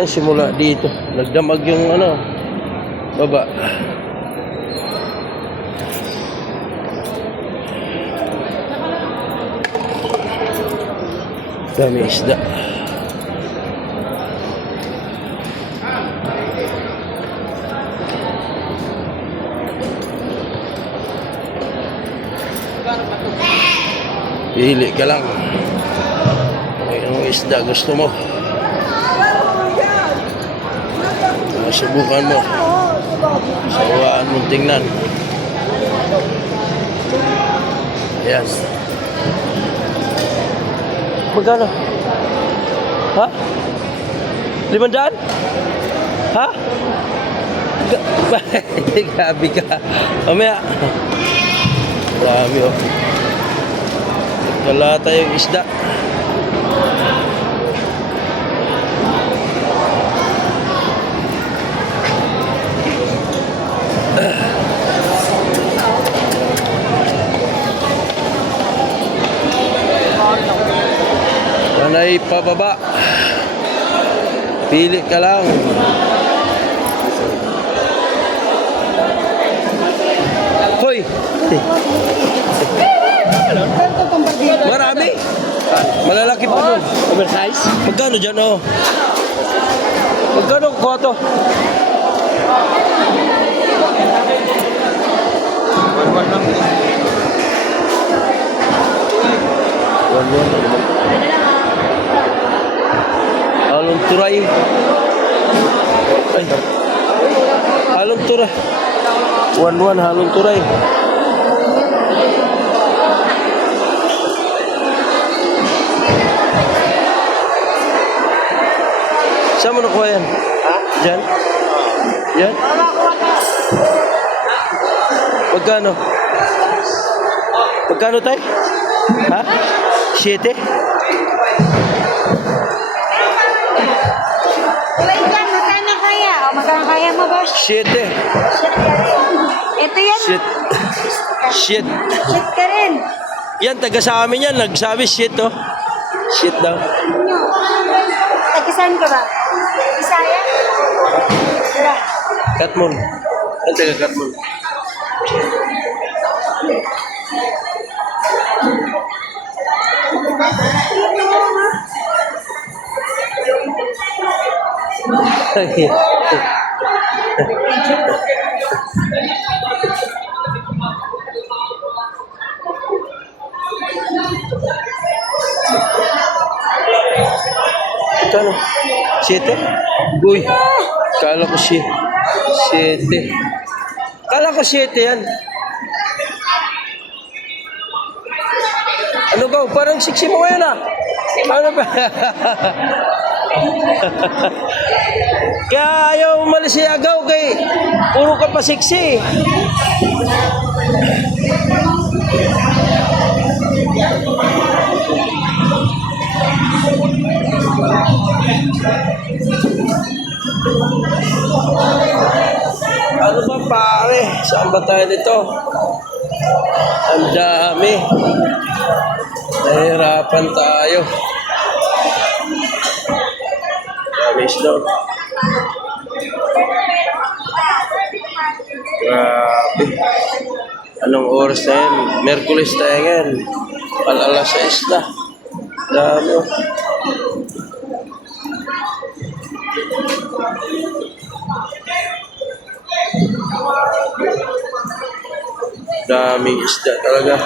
Yan, simula dito. Nagdamag yung ano, baba. Dami isda. Pili ka lang. Anong isda gusto mo? Subukan mo. Sawaan mong tingnan. Ayan. Magkano? Ha? 500? Ha? Gabi ka. Mamaya. Dami oh. Kalata yung isda. Panay pababa. Pili ka lang. Hoy! Marami. Malalaki pa doon. Oversize? Magkano dyan oh? Magkano kuha to? 1 lang. 1. Halong turay. Ay. Halong turay. 1 halong turay. Saan mo nakuha yan? Ha? Diyan? Yan? Magkano? Magkano tayo? Ha? 7? Wait lang, magkano kaya? O, magkano kaya mo, boss? 7. Ito yan. Shit. Shit. Shit ka rin. Yan, taga sa amin yan. Nagsabi shit, oh. Shit daw. Tagisan ka ba? Bisaya? Tara. Katmon. Yan, taga Katmon. Kano? 7? Uy, kala ko 7. Kala ko 7 yan. Ano ka? Parang siksi mo ngayon ah. Ano ba? Kaya ayaw umalis si Agaw kay puro ka pa siksi. Ano ba pare? Saan ba tayo dito? Ang dami. Nahirapan tayo. Dami isda. Grabe. Anong oras na yan? Merkulis tayo ngayon. Alas 6 na. Dami oh. Daming isda talaga.